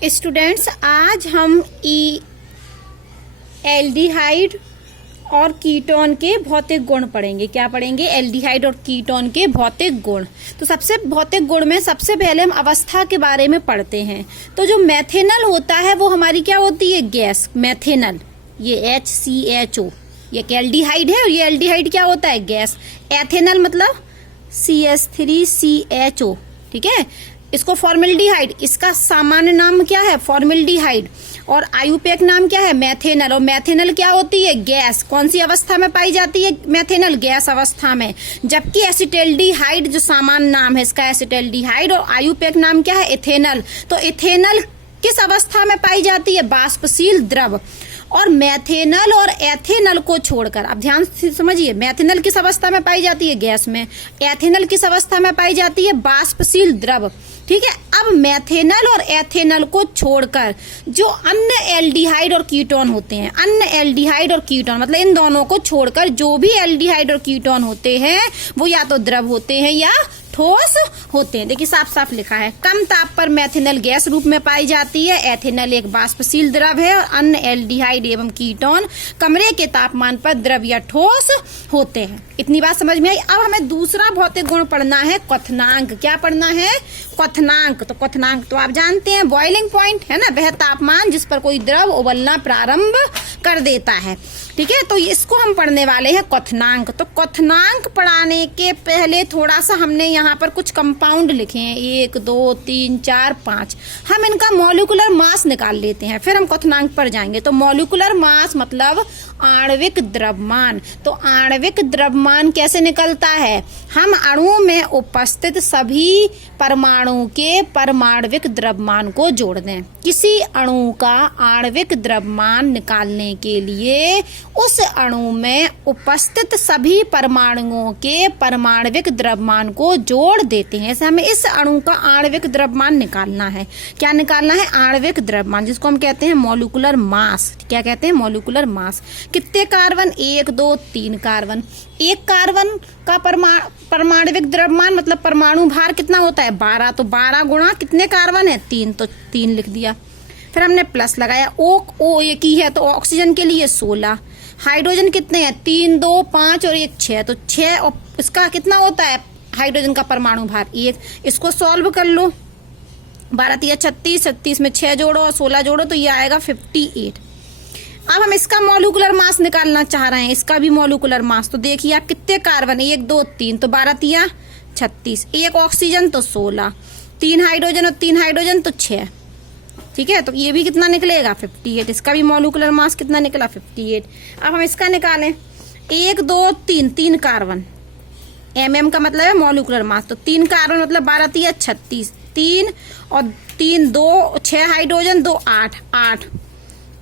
Students, आज हम aldehyde और कीटोन के भौतिक गुण पढ़ेंगे। क्या पढ़ेंगे? एल्डिहाइड और कीटोन के भौतिक गुण। तो सबसे भौतिक गुण में सबसे पहले हम अवस्था के बारे में पढ़ते हैं। तो जो मेथेनल होता है वो हमारी क्या होती है? गैस। मेथेनल, ये HCHO, ये एल्डिहाइड है और ये एल्डिहाइड क्या होता है? गैस। एथेनल मतलब CH3CHO, ठीक है। इसको फॉर्मल्डिहाइड, इसका सामान्य नाम क्या है? फॉर्मल्डिहाइड। और आयुपेक नाम क्या है? मेथेनल। और मेथेनल क्या होती है? गैस। कौन सी अवस्था में पाई जाती है मेथेनल? गैस अवस्था में। जबकि एसिटल्डिहाइड जो सामान्य नाम है इसका एसिटल्डिहाइड, और आयुपेक नाम क्या है? इथेनल। तो इथेनल किस अवस्था में पाई जाती है? वाष्पशील द्रव। और मेथेनल और एथेनल को छोड़कर, अब ध्यान से समझिए, मेथेनल किस अवस्था में पाई जाती है? गैस में। एथेनल किस अवस्था में पाई जाती है? वाष्पशील द्रव, ठीक है। अब मेथेनल और एथेनल को छोड़कर जो अन्य एल्डिहाइड और कीटोन होते हैं, अन्य एल्डिहाइड और कीटोन मतलब इन दोनों को छोड़कर जो भी एल्डिहाइड और कीटोन होते हैं वो या तो द्रव होते हैं या ठोस होते हैं। देखिए साफ साफ लिखा है। कम ताप पर मेथेनल गैस रूप में पाई जाती है, एथेनल एक वाष्पशील द्रव है, और अन्य एल्डिहाइड एवं कीटोन कमरे के तापमान पर द्रव या ठोस होते हैं। इतनी बात समझ में आई। अब हमें दूसरा भौतिक गुण पढ़ना है, क्वथनांक। क्या पढ़ना है? क्वथनांक। तो क्वथनांक तो आप जानते हैं, बॉइलिंग पॉइंट है ना, वह तापमान जिस पर कोई द्रव उबलना प्रारंभ कर देता है, ठीक है। तो इसको हम पढ़ने वाले हैं क्वथनांक। तो क्वथनांक पढ़ाने के पहले थोड़ा सा हमने यहाँ पर कुछ कंपाउंड लिखे हैं, 1 2 3 4 5। हम इनका मॉलिक्यूलर मास निकाल लेते हैं, फिर हम क्वथनांक पर जाएंगे। तो मॉलिक्यूलर मास मतलब आणविक द्रव्यमान। तो आणविक द्रव्यमान कैसे निकलता है? हम अणु में उपस्थित सभी परमाणु के परमाणविक द्रव्यमान को जोड़ दें। किसी अणु का आणविक द्रव्यमान निकालने के लिए उस अणु में उपस्थित सभी परमाणुओं के परमाणविक द्रव्यमान को जोड़ देते हैं। ऐसे हमें इस अणु का आणविक द्रव्यमान निकालना है। क्या निकालना है? आणविक द्रव्यमान, जिसको हम कहते हैं मॉलिक्यूलर मास। क्या कहते हैं? Molecular mass. कितने कार्बन? 1 2 3 कार्बन। एक कार्बन का परमाणविक द्रव्यमान मतलब परमाणु भार कितना होता है? 12। तो 12 गुणा कितने कार्बन है? 3, तो 3 लिख दिया। फिर हमने प्लस लगाया। O एक ही है तो ऑक्सीजन के लिए 16। हाइड्रोजन कितने हैं? 3 2 5 और 1 6। तो 6, और इसका कितना होता है हाइड्रोजन का परमाणु भार? 1। इसको सॉल्व कर लो। 12 3 36, 36 में 6 जोड़ो और 16 जोड़ो तो ये आएगा 58। अब हम इसका मॉलिक्यूलर मास निकालना चाह रहे हैं, इसका भी मॉलिक्यूलर मास। तो देखिए आप कितने कार्बन? 1 2 3, तो 12 3 36। 1 ऑक्सीजन तो 16, 3 हाइड्रोजन और 3 हाइड्रोजन तो 6, ठीक है। तो ये भी कितना निकलेगा? 58। इसका भी मॉलिक्यूलर मास कितना निकला? 58। अब हम इसका निकालें। 1 2 3, 3 कार्बन। mm का मतलब है मॉलिक्यूलर मास। तो 3 कार्बन मतलब 12 3 36, 3 और 3 2 6 हाइड्रोजन 2 8,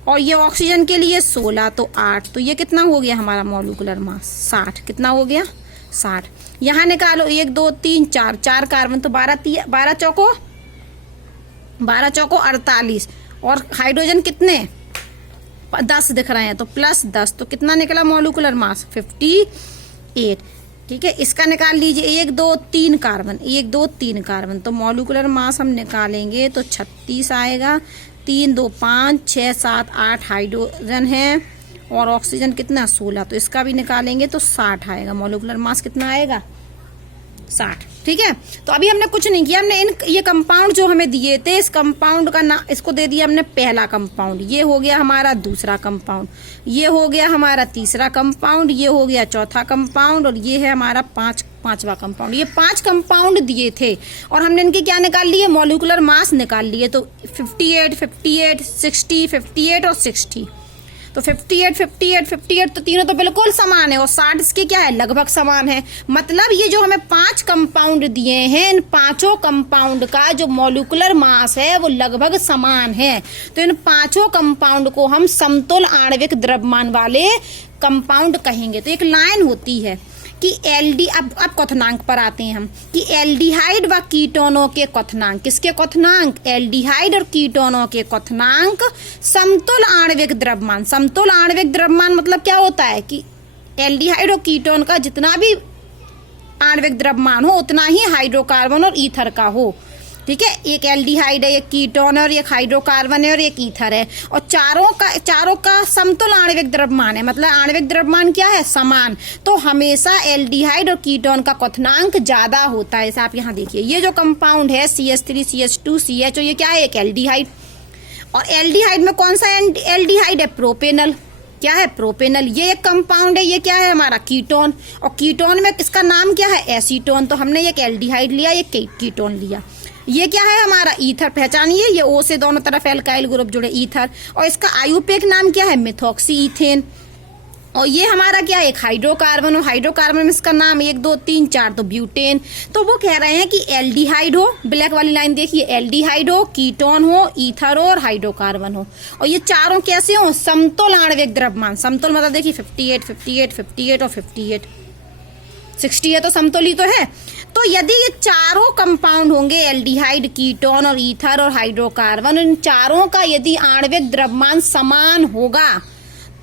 और ये ऑक्सीजन के लिए 16 तो 8। तो ये कितना हो गया हमारा मॉलिक्यूलर मास? 60। कितना हो गया? 60। यहाँ निकालो 1 2 3 4, 4 कार्बन तो 12 चौको 48, और हाइड्रोजन कितने? 10 दिख रहे हैं तो प्लस 10। तो कितना निकला मॉलिक्यूलर मास? 58, ठीक है। इसका निकाल लीजिए। 1 2 3 कार्बन, 1 2 3 कार्बन। तो मॉलिक्यूलर मास हम निकालेंगे तो 36 आएगा। 3 2 5 6 7 8 हाइड्रोजन है, और ऑक्सीजन कितना? 16। तो इसका भी निकालेंगे तो 60 आएगा। मॉलिक्यूलर मास कितना आएगा? 60, ठीक है। तो अभी हमने कुछ नहीं किया, हमने ये कंपाउंड जो हमें दिए थे, इस कंपाउंड का नाम इसको दे दिया हमने पहला कंपाउंड। ये हो गया हमारा दूसरा कंपाउंड, ये हो गया हमारा तीसरा कंपाउंड, ये हो गया चौथा कंपाउंड, और ये है हमारा पांचवा कंपाउंड। ये 5 कंपाउंड दिए थे और हमने इनके क्या निकाल लिए? मॉलिक्यूलर मास निकाल लिए। तो 58 58 60 58 और 60। तो 58 58 58 तो तीनों तो बिल्कुल समान है, और 60 इसके क्या है? लगभग समान है। मतलब ये जो हमें 5 कंपाउंड दिए हैं, इन 5 कंपाउंड का जो मॉलिक्यूलर मास है वो लगभग समान है। तो इन 5 कंपाउंड को हम समतुल आणविक द्रव्यमान वाले कंपाउंड कहेंगे। तो एक लाइन होती है कि अब क्वथनांक पर आते हैं हम, कि एल्डिहाइड व कीटोनों के क्वथनांक। किसके क्वथनांक? एल्डिहाइड और कीटोनों के क्वथनांक समतुल आणविक द्रव्यमान। समतुल आणविक द्रव्यमान मतलब क्या होता है? कि एल्डिहाइड और कीटोन का जितना भी आणविक द्रव्यमान हो उतना ही हाइड्रोकार्बन और ईथर का हो। ठीक है, एक एल्डिहाइड है, एक कीटोन है और एक हाइड्रोकार्बन है और एक ईथर है, और चारों का समतुल आणविक द्रव्यमान है, मतलब आणविक द्रव्यमान क्या है, समान। तो हमेशा एल्डिहाइड और कीटोन का क्वथनांक ज्यादा होता है। जैसे आप यहाँ देखिए, ये जो कंपाउंड है CH3 CH2 CHO, ये क्या है, एक एल्डिहाइड। और एल्डिहाइड में कौन सा एल्डिहाइड है, प्रोपेनल। क्या है, प्रोपेनल। ये एक कंपाउंड है, ये क्या है हमारा, कीटोन। और कीटोन में इसका नाम क्या है, एसीटोन। तो हमने एक एल्डिहाइड लिया, एक कीटोन लिया। ये क्या है हमारा, ईथर। पहचानिए, ये O से दोनों तरफ एल्काइल ग्रुप जुड़े, ईथर। और इसका आयुपेक नाम क्या है, मिथॉक्सी ईथेन। और ये हमारा क्या है, एक हाइड्रोकार्बन। और हाइड्रोकार्बन में इसका नाम 1 2 3 4 तो ब्यूटेन। तो वो कह रहे हैं कि एल्डिहाइड हो, ब्लैक वाली लाइन देखिए, एल्डिहाइड हो, कीटोन हो, ईथर हो और हाइड्रोकार्बन हो, और ये चारों कैसे हो, समतुल आणविक द्रव्यमान। समतुल मतलब देखिए 58 58 58 और 58 60 है, तो समतुल ही तो है। तो यदि ये चारों कंपाउंड होंगे, एल्डिहाइड, कीटोन और ईथर और हाइड्रोकार्बन, इन चारों का यदि आणविक द्रव्यमान समान होगा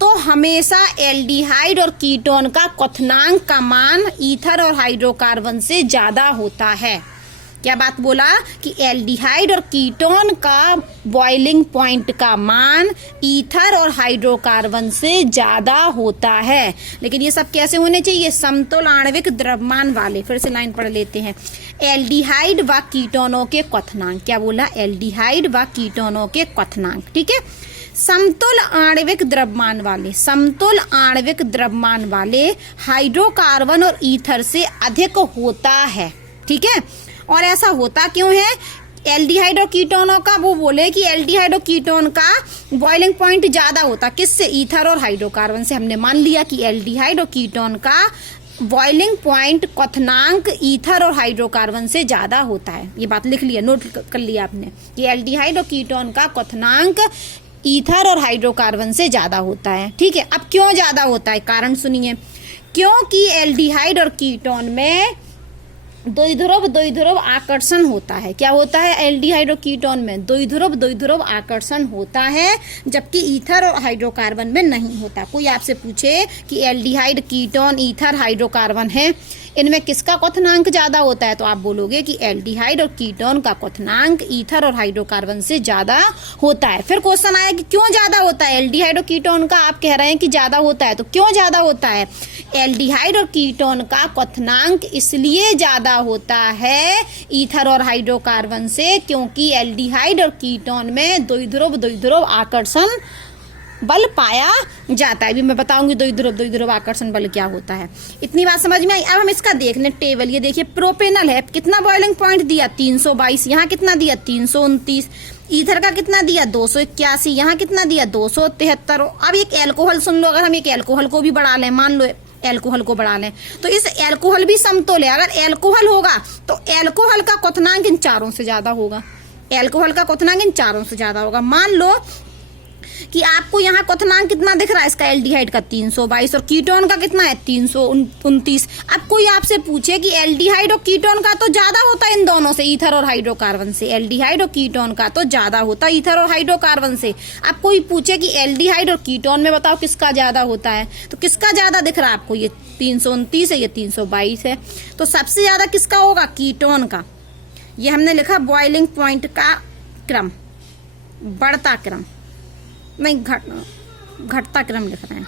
तो हमेशा एल्डिहाइड और कीटोन का क्वथनांक का मान ईथर और हाइड्रोकार्बन से ज्यादा होता है। क्या बात बोला कि एल्डिहाइड और कीटोन का बॉइलिंग पॉइंट का मान ईथर और हाइड्रोकार्बन से ज्यादा होता है। लेकिन ये सब कैसे होने चाहिए, समतुल आणविक द्रव्यमान वाले। फिर से लाइन पढ़ लेते हैं, एल्डिहाइड व कीटोनों के क्वथनांक। क्या बोला, एल्डिहाइड व कीटोनों के क्वथनांक। ठीक है, समतुल आणविक द्रव्यमान वाले, समतुल आणविक द्रव्यमान वाले हाइड्रोकार्बन और ईथर से अधिक होता है। ठीक है, और ऐसा होता क्यों है, एल्डिहाइड और कीटोनों का, वो बोले कि एल्डिहाइड और कीटोन का बॉइलिंग पॉइंट ज्यादा होता, किससे, ईथर और हाइड्रोकार्बन से। हमने मान लिया कि एल्डिहाइड और कीटोन का बॉइलिंग पॉइंट क्वथनांक ईथर और हाइड्रोकार्बन से ज्यादा होता है। ये बात लिख लिया, नोट कर लिया आपने कि एल्डिहाइड और कीटोन का क्वथनांक ईथर और हाइड्रोकार्बन से ज्यादा होता है। ठीक है, अब क्यों ज्यादा होता है, कारण सुनिए। क्योंकि एल्डिहाइड और कीटोन में द्विध्रुव आकर्षण होता है। क्या होता है, एल्डिहाइड और कीटोन में द्विध्रुव आकर्षण होता है, जबकि ईथर और हाइड्रोकार्बन में नहीं होता। कोई आपसे पूछे कि एल्डिहाइड, कीटोन, ईथर, हाइड्रोकार्बन है, इनमें किसका क्वथनांक ज्यादा होता है, तो आप बोलोगे कि एल्डिहाइड और कीटोन का क्वथनांक ईथर और हाइड्रोकार्बन से ज्यादा होता है। फिर क्वेश्चन आया कि क्यों ज्यादा होता है, एल्डिहाइड और कीटोन का आप कह रहे हैं कि ज्यादा होता है, तो क्यों ज्यादा होता है। एल्डिहाइड और कीटोन का क्वथनांक इसलिए ज्यादा होता है ईथर और हाइड्रोकार्बन से, क्योंकि एल्डिहाइड और कीटोन में द्विध्रुव आकर्षण बल पाया जाता है। अभी मैं बताऊंगी द्विध्रुव आकर्षण बल क्या होता है। इतनी बात समझ में आई। अब हम इसका देख लें टेबल। ये देखिए, प्रोपेनल है, कितना बॉइलिंग पॉइंट दिया, 322। यहाँ कितना दिया, 329। ईथर का कितना दिया, 281। यहाँ कितना दिया, 273। अब एक एल्कोहल सुन लो, अगर हम एक एल्कोहल को भी बढ़ा लें, मान लो एल्कोहल को बढ़ा लें, तो इस एल्कोहल भी समतुल है। अगर एल्कोहल होगा तो एल्कोहल का क्वथनांक इन चारों से ज्यादा होगा, एल्कोहल का क्वथनांक इन चारों से ज्यादा होगा। मान लो कि आपको यहाँ क्वथनांक कितना दिख रहा है, इसका एल्डिहाइड का 322 और कीटोन का कितना है, 329। अब कोई आपसे पूछे कि एल्डिहाइड और कीटोन का तो ज्यादा होता है इन दोनों से, ईथर और हाइड्रोकार्बन से। एल्डिहाइड और कीटोन का तो ज्यादा होता है ईथर और हाइड्रोकार्बन से। अब कोई पूछे कि एल्डिहाइड और कीटोन में बताओ किसका ज्यादा होता है, तो किसका ज्यादा दिख रहा है आपको, ये 329 है, ये 322 है। तो सबसे ज्यादा किसका होगा, कीटोन का। ये हमने लिखा बॉइलिंग पॉइंट का क्रम, बढ़ता क्रम नहीं, घटता क्रम लिख रहे हैं,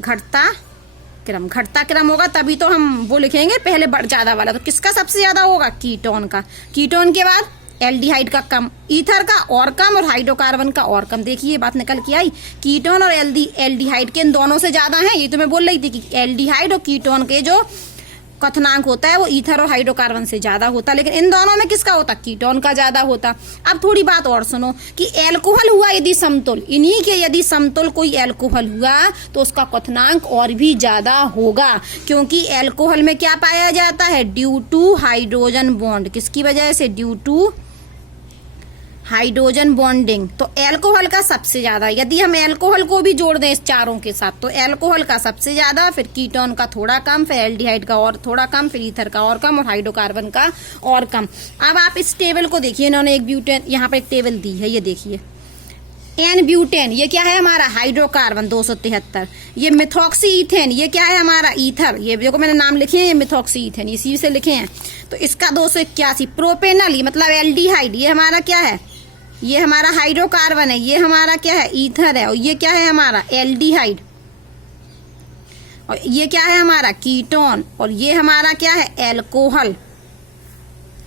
घटता क्रम होगा तभी तो हम वो लिखेंगे पहले ज्यादा वाला। तो किसका सबसे ज्यादा होगा, कीटोन का। कीटोन के बाद एल्डिहाइड का कम, ईथर का और कम, और हाइड्रोकार्बन का और कम। देखिए ये बात निकल के आई, कीटोन और एल्डिहाइड के इन दोनों से ज्यादा है। ये तो मैं बोल रही थी कि एल्डिहाइड और कीटोन के जो क्वथनांक होता है वो ईथर और हाइड्रोकार्बन से ज्यादा होता, लेकिन इन दोनों में किसका होता, कीटोन का ज्यादा होता। अब थोड़ी बात और सुनो कि एल्कोहल हुआ यदि समतुल, इन्हीं के यदि समतुल कोई एल्कोहल हुआ तो उसका क्वथनांक और भी ज्यादा होगा, क्योंकि एल्कोहल में क्या पाया जाता है, ड्यू टू हाइड्रोजन बॉन्ड। किसकी वजह से, ड्यू टू हाइड्रोजन बॉन्डिंग। तो एल्कोहल का सबसे ज्यादा, यदि हम एल्कोहल को भी जोड़ दें इस चारों के साथ, तो एल्कोहल का सबसे ज्यादा, फिर कीटोन का थोड़ा कम, फिर एल्डिहाइड का और थोड़ा कम, फिर ईथर का और कम, और हाइड्रोकार्बन का और कम। अब आप इस टेबल को देखिए, इन्होंने एक ब्यूटेन यहाँ पर एक टेबल दी है, ये देखिए एन ब्यूटेन, ये क्या है हमारा हाइड्रोकार्बन 273। ये मिथॉक्सी इथेन, ये क्या है हमारा ईथर, ये देखो मैंने नाम लिखे हैं, ये मिथॉक्सी इथेन इसी से लिखे हैं, तो इसका 281। प्रोपेनल, ये मतलब एल्डिहाइड, ये हमारा क्या है, ये हमारा हाइड्रोकार्बन है, ये हमारा क्या है ईथर है, और ये क्या है हमारा एल्डिहाइड, और ये क्या है हमारा कीटोन, और ये हमारा क्या है एल्कोहल।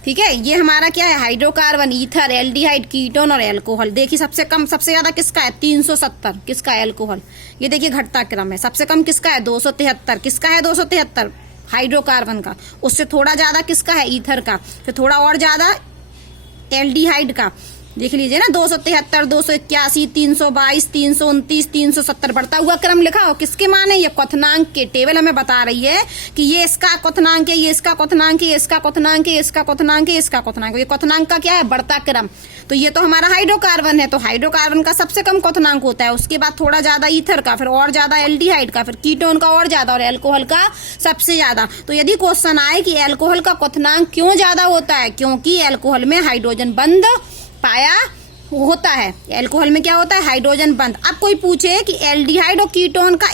ठीक है, ये हमारा क्या है हाइड्रोकार्बन, ईथर, एल्डिहाइड, कीटोन और एल्कोहल। देखिए सबसे कम सबसे ज्यादा किसका है 370, किसका एल्कोहल। ये देखिए घटता क्रम है, सबसे कम किसका है 273, किसका है 273 हाइड्रोकार्बन का, उससे थोड़ा ज्यादा किसका है ईथर का, फिर थोड़ा और ज्यादा एल्डिहाइड का। देख लीजिए ना 273, 281, 322, 329, 370 बढ़ता हुआ क्रम लिखा हो, किसके मान है ये क्वथनांक के। टेबल हमें बता रही है कि ये इसका क्वथनांक है, ये इसका क्वथनांक है, ये इसका क्वथनांक है, इसका क्वथनांक है, इसका क्वथनांक है। ये क्वथनांक का क्या है बढ़ता क्रम। तो ये तो हमारा हाइड्रोकार्बन है, तो हाइड्रोकार्बन का सबसे कम क्वथनांक होता है, उसके बाद थोड़ा ज्यादा ईथर का, फिर और ज्यादा एल्डिहाइड का, फिर कीटोन का और ज्यादा, और एल्कोहल का सबसे ज्यादा। तो यदि क्वेश्चन आए कि एल्कोहल का क्वथनांक क्यों ज्यादा होता है, क्योंकि एल्कोहल में हाइड्रोजन बंध पाया होता है। एल्कोहल में क्या होता है हाइड्रोजन बंध। अब कोई पूछे कि एल्डिहाइड और कीटोन का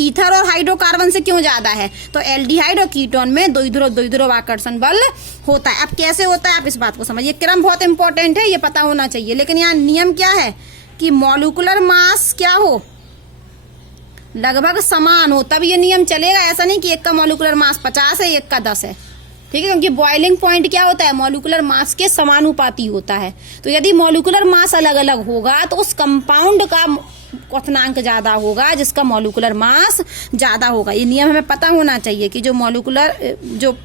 ईथर और हाइड्रोकार्बन से क्यों ज्यादा है, तो एल्डिहाइड और कीटोन में द्विध्रुव आकर्षण बल होता है। अब कैसे होता है आप इस बात को समझिए, क्रम बहुत इंपॉर्टेंट है, ये पता होना चाहिए। लेकिन यहाँ नियम क्या है कि मॉलिक्यूलर मास क्या हो लगभग समान हो, तब ये नियम चलेगा। ऐसा नहीं कि एक का मॉलिक्यूलर मास 50 है एक का 10 है, ठीक है, क्योंकि बॉइलिंग पॉइंट क्या होता है मॉलिक्यूलर मास के समानुपाती होता है। तो यदि मॉलिक्यूलर मास अलग अलग होगा तो उस कंपाउंड का क्वथनांक ज्यादा होगा जिसका मॉलिक्यूलर मास ज्यादा होगा। ये नियम हमें पता होना चाहिए कि जो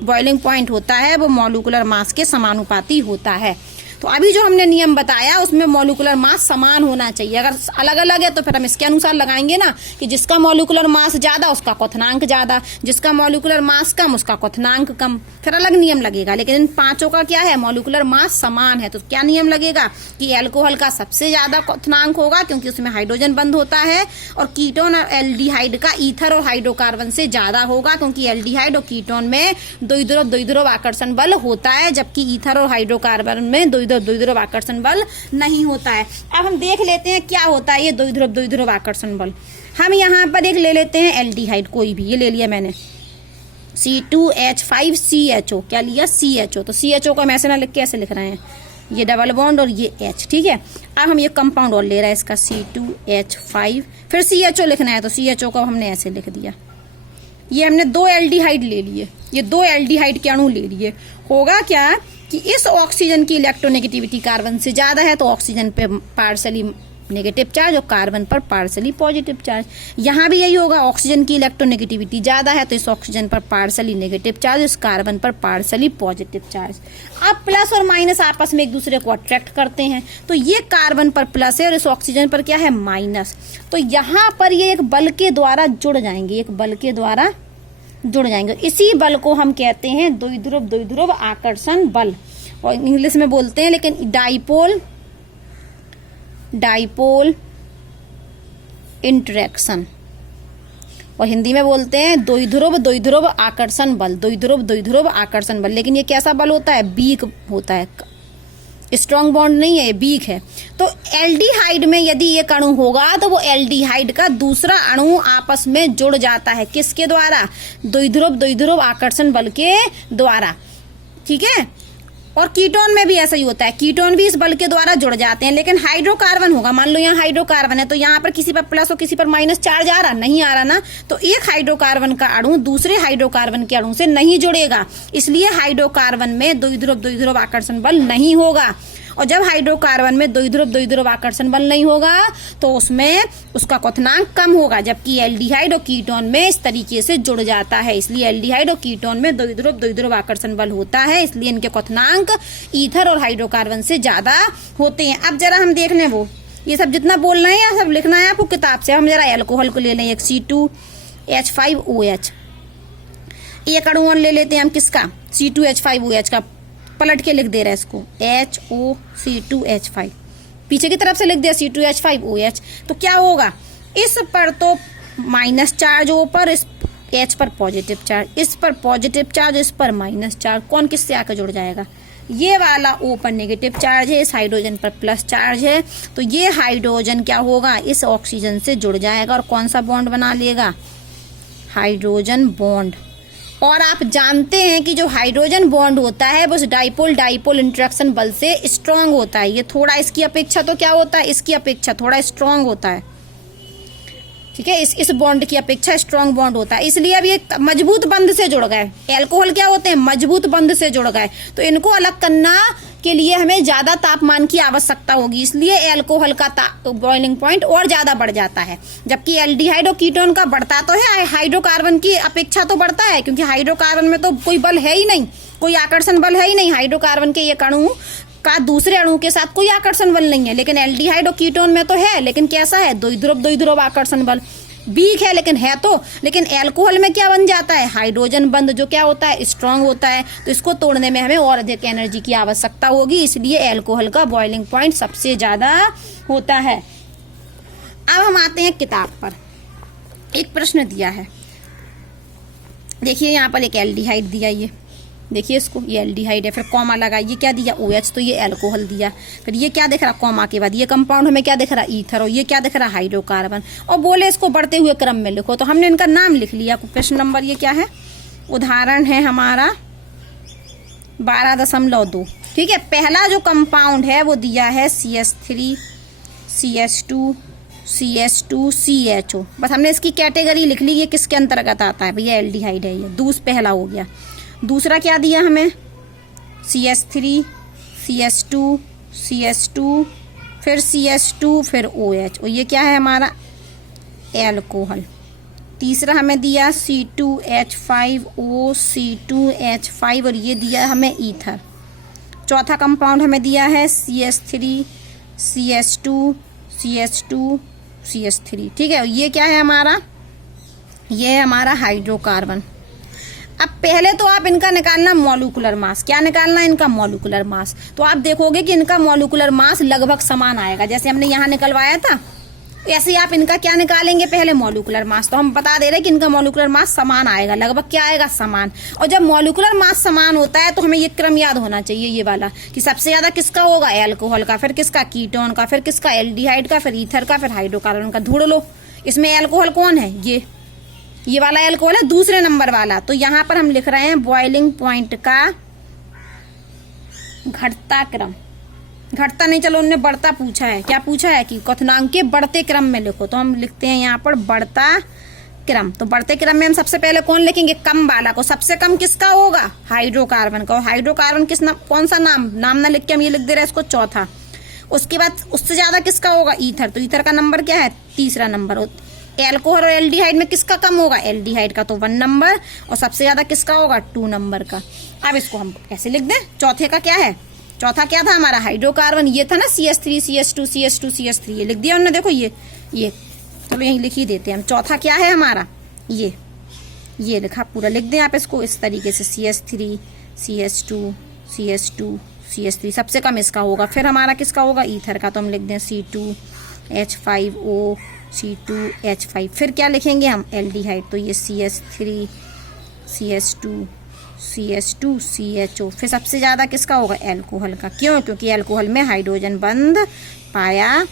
बॉइलिंग पॉइंट होता है वो मॉलिक्यूलर मास के समानुपाती होता है। तो अभी जो हमने नियम बताया उसमें मॉलिक्यूलर मास समान होना चाहिए। अगर अलग अलग है तो फिर हम इसके अनुसार लगाएंगे ना कि जिसका मॉलिक्यूलर मास ज्यादा उसका क्वथनांक ज्यादा, जिसका मॉलिक्यूलर मास कम उसका क्वथनांक कम, फिर अलग नियम लगेगा। लेकिन इन पांचों का क्या है मॉलिक्यूलर मास समान है, तो क्या नियम लगेगा कि एल्कोहल का सबसे ज्यादा क्वथनांक होगा क्योंकि उसमें हाइड्रोजन बंध होता है, और कीटोन और एल्डिहाइड का ईथर और हाइड्रोकार्बन से ज्यादा होगा क्योंकि एल्डिहाइड और कीटोन में द्विध्रुव आकर्षण बल होता है, जबकि ईथर और हाइड्रोकार्बन में द्विध्रुव आकर्षण बल नहीं होता है। अब हम देख लेते हैं क्या होता है ये द्विध्रुव आकर्षण बल। हम यहाँ पर एक ले लेते हैं एल्डिहाइड, कोई भी, ये ले लिया मैंने C2H5CHO, क्या लिया CHO, तो CHO को हम ऐसे ना लिख के ऐसे लिख रहे हैं, ये डबल बॉन्ड और ये H, ठीक है। अब हम ये कंपाउंड और ले रहे हैं इसका C2H5, फिर CHO लिखना है तो CHO को हमने ऐसे लिख दिया। ये हमने दो एल्डिहाइड ले लिए, ये दो एल्डिहाइड के अणु ले लिए। होगा क्या कि इस ऑक्सीजन की इलेक्ट्रोनेगेटिविटी कार्बन से ज्यादा है तो ऑक्सीजन पे पार्शली नेगेटिव चार्ज और कार्बन पर पार्शली पॉजिटिव चार्ज। यहाँ भी यही होगा, ऑक्सीजन की इलेक्ट्रोनेगेटिविटी ज्यादा है तो इस ऑक्सीजन पर पार्शली नेगेटिव चार्ज, इस कार्बन पर पार्शली पॉजिटिव चार्ज। अब प्लस और माइनस आपस में एक दूसरे को अट्रैक्ट करते हैं, तो ये कार्बन पर प्लस है और इस ऑक्सीजन पर क्या है माइनस, तो यहाँ पर ये एक बल के द्वारा जुड़ जाएंगे, एक बल के द्वारा जुड़ जाएंगे। इसी बल को हम कहते हैं द्विध्रुव आकर्षण बल, और इंग्लिश में बोलते हैं लेकिन डाइपोल इंटरेक्शन, और हिंदी में बोलते हैं द्विध्रुव आकर्षण बल, द्विध्रुव आकर्षण बल। लेकिन ये कैसा बल होता है, वीक होता है, स्ट्रॉन्ग बॉन्ड नहीं है, ये वीक है। तो एल्डिहाइड में यदि ये अणु होगा तो वो एल्डिहाइड का दूसरा अणु आपस में जुड़ जाता है, किसके द्वारा, द्विध्रुव आकर्षण बल के द्वारा, ठीक है। और कीटोन में भी ऐसा ही होता है, कीटोन भी इस बल के द्वारा जुड़ जाते हैं। लेकिन हाइड्रोकार्बन होगा, मान लो यहाँ हाइड्रोकार्बन है तो यहाँ पर किसी पर प्लस और किसी पर माइनस चार्ज आ रहा, नहीं आ रहा ना, तो एक हाइड्रोकार्बन का अणु दूसरे हाइड्रोकार्बन के अणु से नहीं जुड़ेगा, इसलिए हाइड्रोकार्बन में द्विध्रुव आकर्षण बल नहीं होगा। और जब हाइड्रोकार्बन में द्विध्रुव आकर्षण बल नहीं होगा तो उसमें उसका क्वथनांक कम होगा, जबकि एल्डिहाइड और कीटोन में इस तरीके से जुड़ जाता है, इसलिए एल्डिहाइड और कीटोन में द्विध्रुव आकर्षण बल होता है, इसलिए इनके क्वथनांक ईथर और हाइड्रोकार्बन से ज्यादा होते हैं। अब जरा हम देख लें, वो ये सब जितना बोलना है या सब लिखना है आपको किताब से। हम जरा एल्कोहल को ले लें, एक C2H5OH, एक अणु और ले लेते हैं हम किसका, C2H5OH का, पलट के लिख दे रहा है इसको HOC2H5, पीछे की तरफ से लिख दिया C2H5OH। तो क्या होगा, इस पर तो माइनस चार्ज ऊपर, इस H पर पॉजिटिव चार्ज, इस पर पॉजिटिव चार्ज, इस पर माइनस चार्ज, कौन किससे आकर जुड़ जाएगा, ये वाला O पर नेगेटिव चार्ज है, इस हाइड्रोजन पर प्लस चार्ज है, तो ये हाइड्रोजन क्या होगा, इस ऑक्सीजन से जुड़ जाएगा और कौन सा बॉन्ड बना लेगा, हाइड्रोजन बॉन्ड। और आप जानते हैं कि जो हाइड्रोजन बॉन्ड होता है वो डाइपोल डाइपोल इंटरेक्शन बल से स्ट्रांग होता है। ये थोड़ा इसकी अपेक्षा तो क्या होता है, इसकी अपेक्षा थोड़ा स्ट्रांग होता है, ठीक है, इस बॉन्ड की अपेक्षा स्ट्रांग बॉन्ड होता है, इसलिए अब ये मजबूत बंध से जुड़ गए। अल्कोहल क्या होते हैं, मजबूत बंध से जुड़ गए, तो इनको अलग करना के लिए हमें ज्यादा तापमान की आवश्यकता होगी, इसलिए अल्कोहल का बॉइलिंग पॉइंट और ज्यादा बढ़ जाता है। जबकि एल्डिहाइड और कीटोन का बढ़ता तो है, हाइड्रोकार्बन की अपेक्षा तो बढ़ता है, क्योंकि हाइड्रोकार्बन में तो कोई बल है ही नहीं, कोई आकर्षण बल है ही नहीं। हाइड्रोकार्बन के ये अणु का दूसरे अणु के साथ कोई आकर्षण बल नहीं है, लेकिन एल्डिहाइड और कीटोन में तो है, लेकिन कैसा है, द्वि ध्रुव आकर्षण बल, वीक है लेकिन है तो। लेकिन अल्कोहल में क्या बन जाता है, हाइड्रोजन बंध जो क्या होता है, स्ट्रांग होता है, तो इसको तोड़ने में हमें और अधिक एनर्जी की आवश्यकता होगी, इसलिए अल्कोहल का बॉइलिंग पॉइंट सबसे ज्यादा होता है। अब हम आते हैं किताब पर, एक प्रश्न दिया है, देखिए यहाँ पर एक एल्डिहाइड दिया, ये देखिए इसको, ये एल्डिहाइड है, फिर कॉमा लगा, ये क्या दिया, OH, तो ये अल्कोहल दिया, फिर ये क्या दिख रहा, कॉमा के बाद ये कंपाउंड हमें क्या दिख रहा, ईथर, और ये क्या दिख रहा, हाइड्रोकार्बन, और बोले इसको बढ़ते हुए क्रम में लिखो, तो हमने इनका नाम लिख लिया। प्रश्न नंबर ये क्या है, उदाहरण है हमारा 12.2, ठीक है। पहला जो कंपाउंड है वो दिया है CH3 CH2 CH2 CHO, बस हमने इसकी कैटेगरी लिख ली, ये किसके अंतर्गत आता है, भैया एल्डिहाइड है ये, पहला हो गया। दूसरा क्या दिया हमें, CH3 CH2 CH2 फिर CH2 फिर OH, और ये क्या है हमारा एल्कोहल। तीसरा हमें दिया C2H5O C2H5, और ये दिया हमें ईथर। चौथा कंपाउंड हमें दिया है CH3 CH2 CH2 CH3, ठीक है। ये क्या है हमारा, ये है हमारा हाइड्रोकार्बन। अब पहले तो आप इनका निकालना मॉलिक्यूलर मास, क्या निकालना, इनका मॉलिक्यूलर मास, तो आप देखोगे कि इनका मॉलिक्यूलर मास लगभग समान आएगा, जैसे हमने यहाँ निकलवाया था, ऐसे आप इनका क्या निकालेंगे, पहले मॉलिक्यूलर मास, तो हम बता दे रहे हैं कि इनका मॉलिक्यूलर मास समान आएगा, लगभग क्या आएगा, समान। और जब मॉलिक्यूलर मास समान होता है तो हमें ये क्रम याद होना चाहिए, ये वाला, कि सबसे ज्यादा किसका होगा, अल्कोहल का, फिर किसका, कीटोन का, फिर किसका, एल्डिहाइड का, फिर ईथर का, फिर हाइड्रोकार्बन का। ढूंढ लो, इसमें अल्कोहल कौन है, ये वाला अल्कोहल है, दूसरे नंबर वाला। तो यहाँ पर हम लिख रहे हैं बॉइलिंग पॉइंट का घटता क्रम, घटता नहीं, चलो उन्होंने बढ़ता पूछा है, क्या पूछा है कि क्वथनांक के बढ़ते क्रम में लिखो, तो हम लिखते हैं यहाँ पर बढ़ता क्रम। तो बढ़ते क्रम में हम सबसे पहले कौन लिखेंगे, कम वाला को, सबसे कम किसका होगा, हाइड्रोकार्बन का, और हाइड्रोकार्बन कौन सा नाम ना लिख के हम ये लिख दे रहे हैं इसको, चौथा। उसके बाद उससे ज्यादा किसका होगा, ईथर, तो ईथर का नंबर क्या है, तीसरा नंबर। एल्कोहल और एल्डिहाइड में किसका कम होगा, एल्डिहाइड का, तो 1 नंबर, और सबसे ज्यादा किसका होगा, 2 नंबर का। अब इसको हम ऐसे लिख दें, चौथे का क्या है, चौथा क्या था हमारा, हाइड्रोकार्बन, ये था ना CH3 CH2 CH2 CH3, ये लिख दिया उन्होंने, देखो ये चलो यही लिख ही देते हैं हम। चौथा क्या है हमारा, ये लिखा, पूरा लिख दें आप इसको इस तरीके से, CH3 CH2 CH2 CH3, सबसे कम इसका होगा। फिर हमारा किसका होगा, ईथर का, तो हम लिख दें C2H5O C2H5। फिर क्या लिखेंगे हम, एल्डिहाइड, तो ये CH3 CH2 CH2 CHO। फिर सबसे ज्यादा किसका होगा, अल्कोहल का, क्यों, क्योंकि अल्कोहल में हाइड्रोजन बंध पाया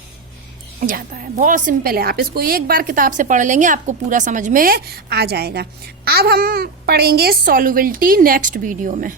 जाता है। बहुत सिंपल है, आप इसको एक बार किताब से पढ़ लेंगे, आपको पूरा समझ में आ जाएगा। अब हम पढ़ेंगे सॉल्युबिलिटी नेक्स्ट वीडियो में।